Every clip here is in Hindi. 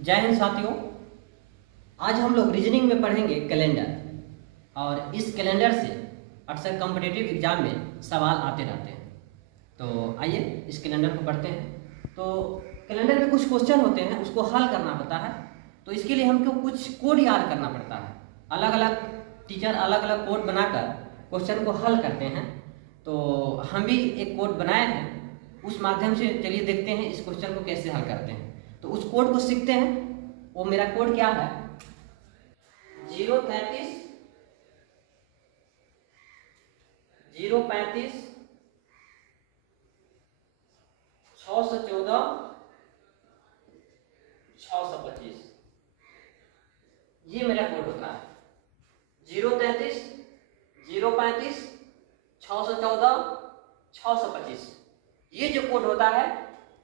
जय हिंद साथियों। आज हम लोग रीजनिंग में पढ़ेंगे कैलेंडर, और इस कैलेंडर से अक्सर कॉम्पिटिटिव एग्जाम में सवाल आते रहते हैं। तो आइए इस कैलेंडर को पढ़ते हैं। तो कैलेंडर में कुछ क्वेश्चन होते हैं, उसको हल करना होता है। तो इसके लिए हमको कुछ कोड याद करना पड़ता है। अलग अलग टीचर अलग अलग कोड बनाकर क्वेश्चन को हल करते हैं। तो हम भी एक कोड बनाए हैं, उस माध्यम से चलिए देखते हैं इस क्वेश्चन को कैसे हल करते हैं। तो उस कोड को सीखते हैं। वो मेरा कोड क्या है, 033 035 614 625। ये मेरा कोड होता है 033 035 614 625। ये जो कोड होता है,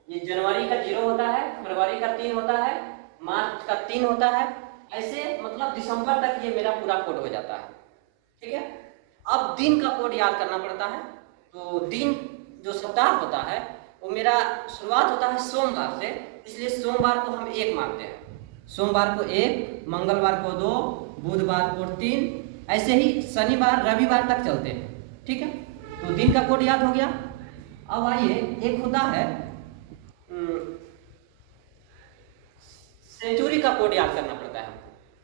ये जनवरी का 0 होता है, फरवरी का 3 होता है, मार्च का 3 होता है, ऐसे मतलब दिसंबर तक ये मेरा पूरा कोड हो जाता है। ठीक है। अब दिन का कोड याद करना पड़ता है। तो दिन जो सप्ताह होता है वो मेरा शुरुआत होता है सोमवार से, इसलिए सोमवार को हम 1 मानते हैं। सोमवार को 1, मंगलवार को 2, बुधवार को 3, ऐसे ही शनिवार रविवार तक चलते हैं। ठीक है। तो दिन का कोड याद हो गया। अब आइए, एक होता है सेंचुरी का कोड याद करना पड़ता है।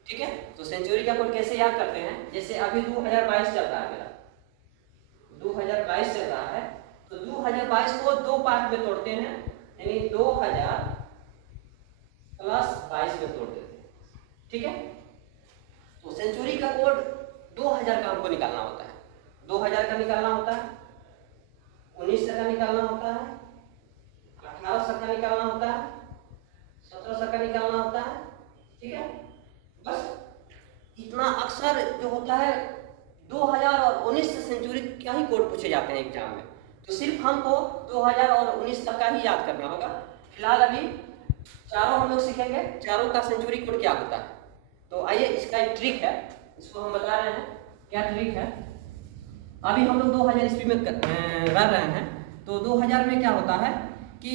ठीक है। तो सेंचुरी का कोड कैसे याद करते हैं, जैसे अभी 2022 चल रहा है, मेरा 2022 चल रहा है। तो 2022 को 2 पार्ट में तोड़ते हैं, यानी 2000 प्लस 22 में तोड़ देते हैं। ठीक है। तो सेंचुरी का कोड 2000 का हमको निकालना होता है। 2000 का निकालना होता है, 1900 का निकालना होता है, 1800 का निकालना होता है, 1700 का निकालना होता है। ठीक है। बस इतना अक्सर जो होता है 2000 और 19 से सेंचुरी क्या ही कोड पूछे जाते हैं एग्जाम में। तो सिर्फ हमको 2000 और 19 तक का ही याद करना होगा। फिलहाल अभी चारों हम लोग सीखेंगे, चारों का सेंचुरी कोड क्या होता है। तो आइए, इसका एक ट्रिक है, इसको हम बता रहे हैं। क्या ट्रिक है, अभी हम लोग 2000 ईस्वी में रह रहे हैं। तो 2000 में क्या होता है कि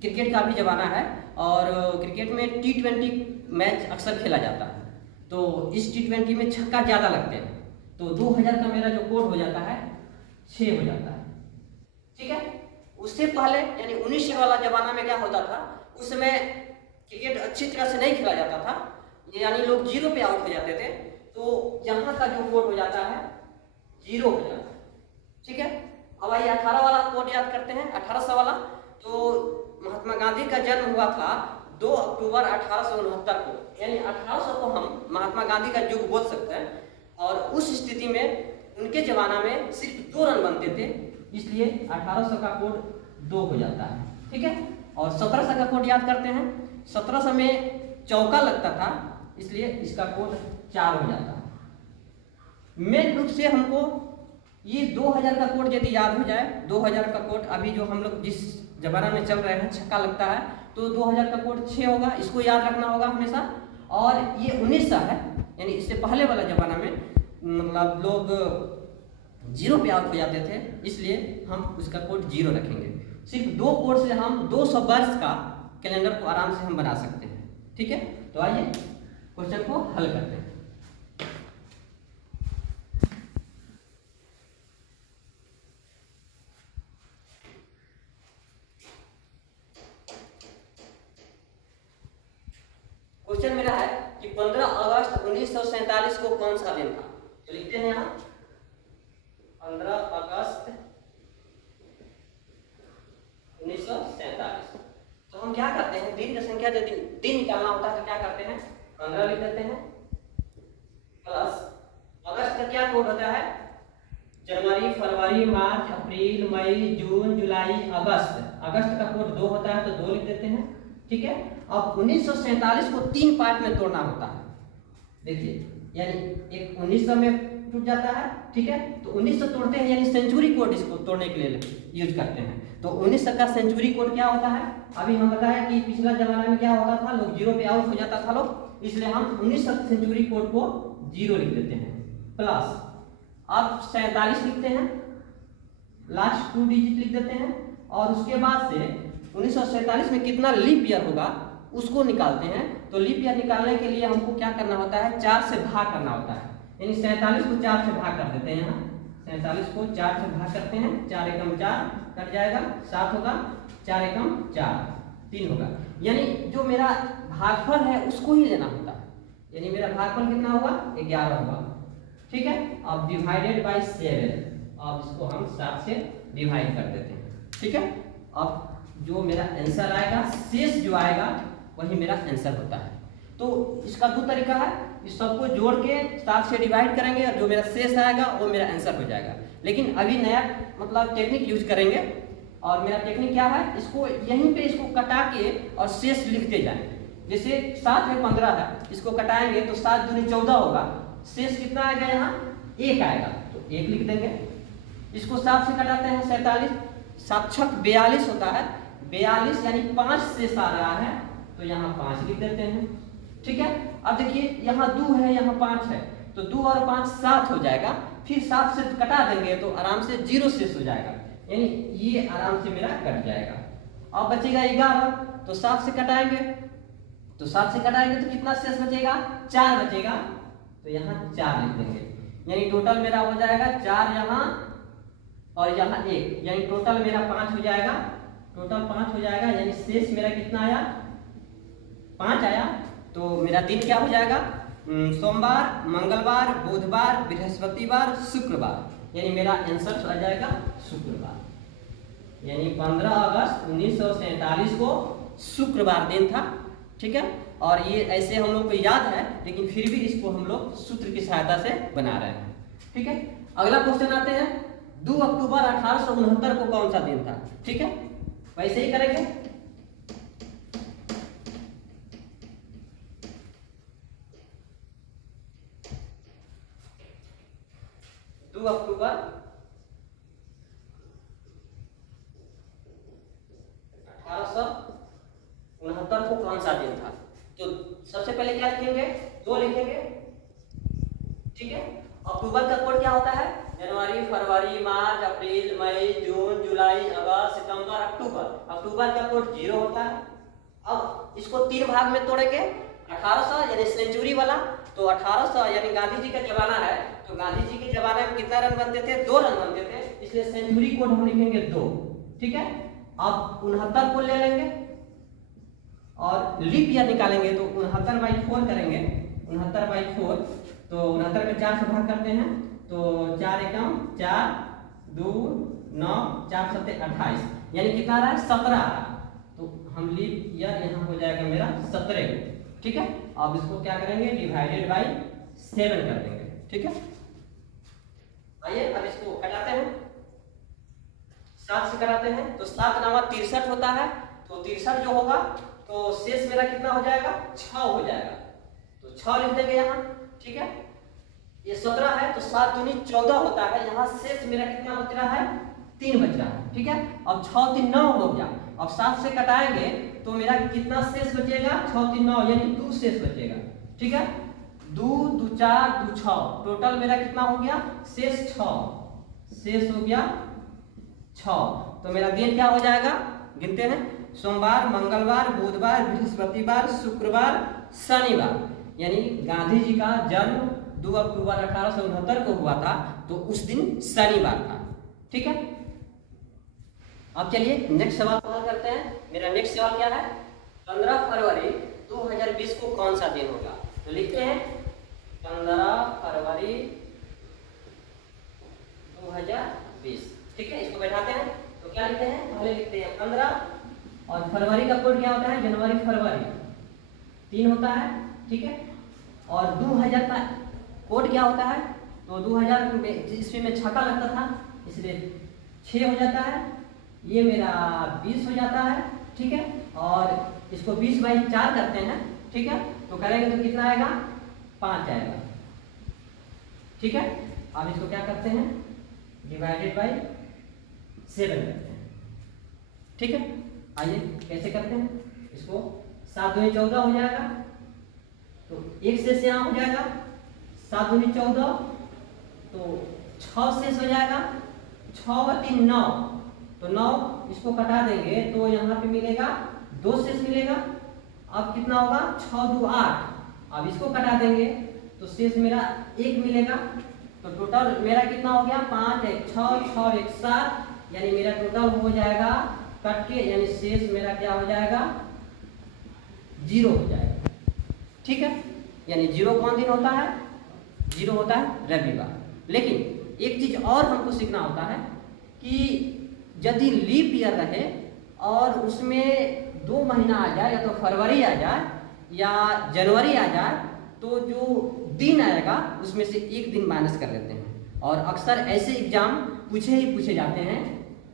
क्रिकेट का भी जमाना है, और क्रिकेट में T20 मैच अक्सर खेला जाता है। तो इस T20 में छक्का ज़्यादा लगते हैं। तो 2000 का मेरा जो कोड हो जाता है 6 हो जाता है। ठीक है। उससे पहले यानी 1900 वाला जमाना में क्या होता था, उस समय क्रिकेट अच्छी तरह से नहीं खेला जाता था, यानी लोग 0 पे आउट हो जाते थे। तो यहाँ का जो कोड हो जाता है 0 हो जाता है। ठीक है। अब आइए 18 वाला कोड याद करते हैं, 1800 वाला। तो महात्मा गांधी का जन्म हुआ था 2 अक्टूबर 1869 को, यानी 1800 को हम महात्मा गांधी का युग बोल सकते हैं। और उस स्थिति में उनके जमाना में सिर्फ 2 रन बनते थे, इसलिए 1800 का कोड 2 हो जाता है। ठीक है। और 1700 का कोड याद करते हैं। 1700 में चौका लगता था, इसलिए इसका कोड 4 हो जाता है। मेन रूप से हमको ये 2000 का कोड यदि याद हो जाए, 2000 का कोड अभी जो हम लोग जिस जमाना में चल रहे हैं छक्का लगता है, तो 2000 का कोड 6 होगा, इसको याद रखना होगा हमेशा। और ये 1900 है, यानी इससे पहले वाला जमाना में मतलब लोग 0 पे आउट हो जाते थे, इसलिए हम उसका कोड 0 रखेंगे। सिर्फ 2 कोड से हम 200 वर्ष का कैलेंडर को आराम से हम बना सकते हैं। ठीक है। तो आइए क्वेश्चन को हल करते हैं। क्वेश्चन मेरा है कि 15 अगस्त 1947 को कौन सा दिन था। तो लिखते हैं यहाँ 15 अगस्त 1947। तो हम क्या करते हैं, दिन की संख्या दिन निकालना होता है, तो क्या करते हैं 15 लिख देते हैं, प्लस अगस्त का क्या कोड होता है, जनवरी फरवरी मार्च अप्रैल मई जून जुलाई अगस्त। अगस्त का कोड 2 होता है, तो 2 लिख देते हैं। ठीक है। अब 1947 को 3 पार्ट में तोड़ना होता है। देखिए, यानी एक 1900 में टूट जाता है। ठीक है। तो 1900 तोड़ते हैं, यानी सेंचुरी कोड इसको तोड़ने के लिए यूज करते हैं। तो 1900 का सेंचुरी कोड क्या होता है, अभी हम बताया कि पिछला जमाना में क्या होता था, लोग 0 पे आउट हो जाता था लोग, इसलिए हम 1900 सेंचुरी कोड को 0 लिख देते हैं, प्लस अब 47 लिखते हैं, लास्ट 2 डिजिट लिख देते हैं। और उसके बाद से 1947 में कितना लीप ईयर होगा उसको निकालते हैं। तो लीप ईयर निकालने के लिए हमको क्या करना होता है, 4 से भाग करना होता है। यानी 47 को 4 से भाग कर देते हैं। यहाँ 47 को 4 से भाग करते हैं, 4 एकम 4 कट जाएगा, 7 होगा, 4 एकम 4 3 होगा। यानी जो मेरा भागफल है उसको ही लेना होता है। यानी मेरा भागफल कितना होगा, 11 होगा। ठीक है, अब डिवाइडेड बाय 7, अब इसको हम 7 से डिवाइड कर देते हैं। ठीक है, अब जो मेरा आंसर आएगा, शेष जो आएगा वही मेरा आंसर होता है। तो इसका दो तरीका है, इस सबको जोड़ के 7 से डिवाइड करेंगे और जो मेरा शेष आएगा वो मेरा आंसर हो जाएगा। लेकिन अभी नया मतलब टेक्निक यूज करेंगे, और मेरा टेक्निक क्या है, इसको यहीं पे इसको कटा के और शेष लिखते जाएंगे। जैसे 7 में 15 है, इसको कटाएंगे तो 7 दूनी 14 होगा, शेष कितना आएगा, यहाँ 1 आएगा, तो 1 लिख देंगे। इसको 7 से कटाते हैं 47, 7 छक 42 होता है, 42 यानी 5 शेष आ रहा है, तो यहाँ 5 लिख देते हैं। ठीक है, अब देखिए यहाँ 2 है, यहाँ 5 है, तो 2 और 5 7 हो जाएगा। फिर 7 से कटा देंगे तो आराम से 0 शेष हो जाएगा, यानी ये आराम से मेरा कट जाएगा। अब बचेगा 11, तो 7 से कटाएंगे, तो 7 से कटाएंगे तो कितना शेष बचेगा, 4 बचेगा, तो यहाँ 4 लिख देंगे। यानी टोटल मेरा हो जाएगा 4 यहाँ और यहाँ 1, यानी टोटल मेरा 5 हो जाएगा, टोटल 5 हो जाएगा। यानी शेष मेरा कितना आया, 5 आया। तो मेरा दिन क्या हो जाएगा, सोमवार, मंगलवार, बुधवार, बृहस्पतिवार, शुक्रवार, यानी मेरा आंसर आ जाएगा शुक्रवार। यानी 15 अगस्त 1947 को शुक्रवार दिन था। ठीक है, और ये ऐसे हम लोग को याद है, लेकिन फिर भी इसको हम लोग सूत्र की सहायता से बना रहे हैं। ठीक है, अगला क्वेश्चन आते हैं, 2 अक्टूबर 1869 को कौन सा दिन था। ठीक है, वैसे ही करेंगे। 2 अक्टूबर 1869 को कौन सा दिन था। तो सबसे पहले क्या लिखेंगे, 2 लिखेंगे। ठीक है, अक्टूबर का कोड क्या होता है, जनवरी, फरवरी, मार्च, अप्रैल, मई, जून, जुलाई, अगस्त, सितंबर, अक्टूबर। अक्टूबर का कोड 0 होता है। अब इसको 3 भाग में तोड़ेंगे, 1800 यानी सेंचुरी वाला, तो 1800 यानी गांधी जी का जमाना है, तो गांधी जी के जमाने में कितना रन बनते थे, 2 रन बनते थे, इसलिए सेंचुरी कोड हम लिखेंगे 2। ठीक है, अब 69 को ले लेंगे और लीप ईयर निकालेंगे, तो 69/4 करेंगे, 69/4, तो 69 में 4 से भाग करते हैं, तो 4 एकम 4, 2 9, 4 7 28, यानी कितना आ रहा है, 17 आ रहा है। तो हम लीप ईयर यहाँ हो जाएगा मेरा 17। ठीक है, अब इसको क्या करेंगे, डिवाइडेड बाय 7 कर देंगे। ठीक है, आइए अब इसको कटाते हैं, 7 से कराते हैं, तो 7 नामा 63 होता है, तो 63 जो होगा तो शेष मेरा कितना हो जाएगा, 6 हो जाएगा, तो 6 लिख देंगे यहाँ। ठीक है, ये 17 है, तो 7 दूनी 14 होता है, यहाँ शेष मेरा कितना बच रहा है, 3 बच रहा है। ठीक है, अब 6 3 9 हो गया, अब 7 से कटाएंगे तो मेरा कितना शेष बचेगा, 6 3 9 यानी 2 शेष बचेगा। ठीक है, 2 2 4 2 6, टोटल मेरा कितना हो गया, शेष 6, शेष हो गया 6। तो मेरा दिन क्या हो जाएगा, गिनते हैं, सोमवार, मंगलवार, बुधवार, बृहस्पतिवार, शुक्रवार, शनिवार। यानी गांधी जी का जन्म 2 अक्टूबर 1869 को हुआ था, तो उस दिन शनिवार था। ठीक है, अब चलिए नेक्स्ट सवाल को हल करते हैं। मेरा नेक्स्ट सवाल क्या है, 15 फरवरी 2020 को कौन सा दिन होगा। तो लिखते हैं 15 फरवरी 2020। ठीक है, इसको बैठाते हैं, तो क्या लिखते हैं, पहले लिखते हैं 15, और फरवरी का कोड क्या होता है, जनवरी फरवरी 3 होता है। ठीक है, और 2000 का कोड क्या होता है, तो 2000 ईस्वी में छक्का लगता था, इसलिए 6 हो जाता है, ये मेरा 20 हो जाता है। ठीक है, और इसको 20/4 करते हैं। ठीक है, तो करेंगे तो कितना आएगा, 5 आएगा। ठीक है, अब इसको क्या करते हैं, डिवाइडेड बाय 7 करते हैं। ठीक है, आइए कैसे करते हैं, इसको 7 दूनी 14 हो जाएगा, तो 1 शेष यहाँ हो जाएगा, 7 दूनी 14, तो 6 शेष हो जाएगा, 6 व 3 9, तो 9 इसको कटा देंगे तो यहाँ पे मिलेगा 2 शेष मिलेगा। अब कितना होगा 6 2 8। अब इसको कटा देंगे तो शेष मेरा 1 मिलेगा। तो टोटल मेरा कितना हो गया 5 1 6 6 1 7, यानी मेरा टोटल हो जाएगा कट के, यानी शेष मेरा क्या हो जाएगा 0 हो जाएगा। ठीक है, यानी 0 कौन दिन होता है? 0 होता है रविवार। लेकिन एक चीज और हमको सीखना होता है कि यदि लीप ईयर रहे और उसमें 2 महीना आ जाए, या तो फरवरी आ जाए या जनवरी आ जाए, तो जो दिन आएगा उसमें से 1 दिन माइनस कर लेते हैं। और अक्सर ऐसे एग्जाम पूछे जाते हैं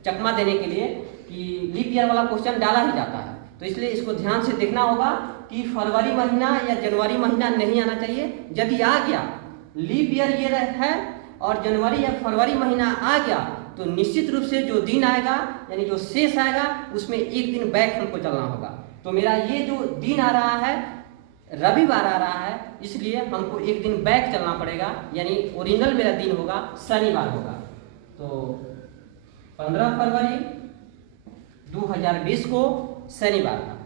चकमा देने के लिए कि लीप ईयर वाला क्वेश्चन डाला ही जाता है। तो इसलिए इसको ध्यान से देखना होगा कि फरवरी महीना या जनवरी महीना नहीं आना चाहिए। यदि आ गया लीप ईयर ये है और जनवरी या फरवरी महीना आ गया, तो निश्चित रूप से जो दिन आएगा यानी जो शेष आएगा उसमें 1 दिन बैक हमको चलना होगा। तो मेरा ये जो दिन आ रहा है रविवार आ रहा है, इसलिए हमको 1 दिन बैक चलना पड़ेगा, यानी ओरिजिनल मेरा दिन होगा शनिवार होगा। तो 15 फरवरी 2020 को शनिवार था।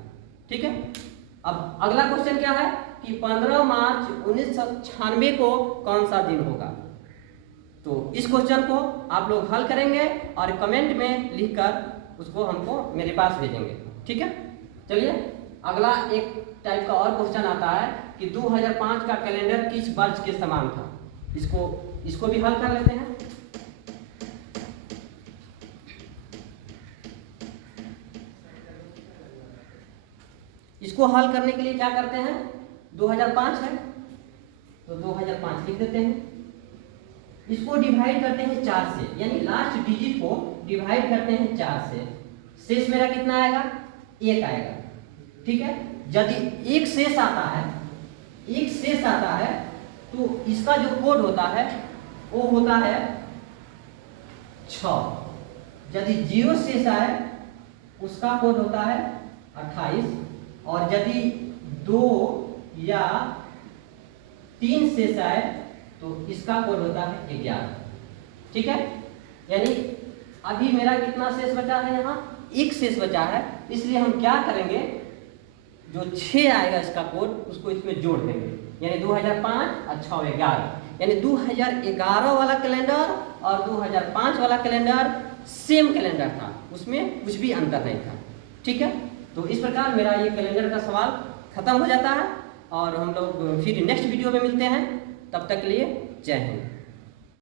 ठीक है, अब अगला क्वेश्चन क्या है कि 15 मार्च 1996 को कौन सा दिन होगा। तो इस क्वेश्चन को आप लोग हल करेंगे और कमेंट में लिखकर उसको हमको मेरे पास भेजेंगे। ठीक है, चलिए अगला एक टाइप का और क्वेश्चन आता है कि 2005 का कैलेंडर किस वर्ष के समान था। इसको भी हल कर लेते हैं। इसको हल करने के लिए क्या करते हैं, 2005 है तो 2005 लिख देते हैं। इसको डिवाइड करते हैं 4 से, यानी लास्ट डिजिट को डिवाइड करते हैं 4 से। शेष मेरा कितना आएगा 1 आएगा। ठीक है, यदि एक शेष आता है तो इसका जो कोड होता है वो होता है 6। यदि 0 शेष आए उसका कोड होता है 28, और यदि 2 या 3 शेष आए तो इसका कोड होता है 11। ठीक है, यानी अभी मेरा कितना शेष बचा है, यहाँ 1 शेष बचा है। इसलिए हम क्या करेंगे, जो 6 आएगा इसका कोड उसको इसमें जोड़ देंगे, यानी 2005 और 6 11, यानी 2011 वाला कैलेंडर और 2005 वाला कैलेंडर सेम कैलेंडर था, उसमें कुछ भी अंतर नहीं था। ठीक है, तो इस प्रकार मेरा ये कैलेंडर का सवाल खत्म हो जाता है और हम लोग फिर नेक्स्ट वीडियो में मिलते हैं। तब तक के लिए जय हिंद।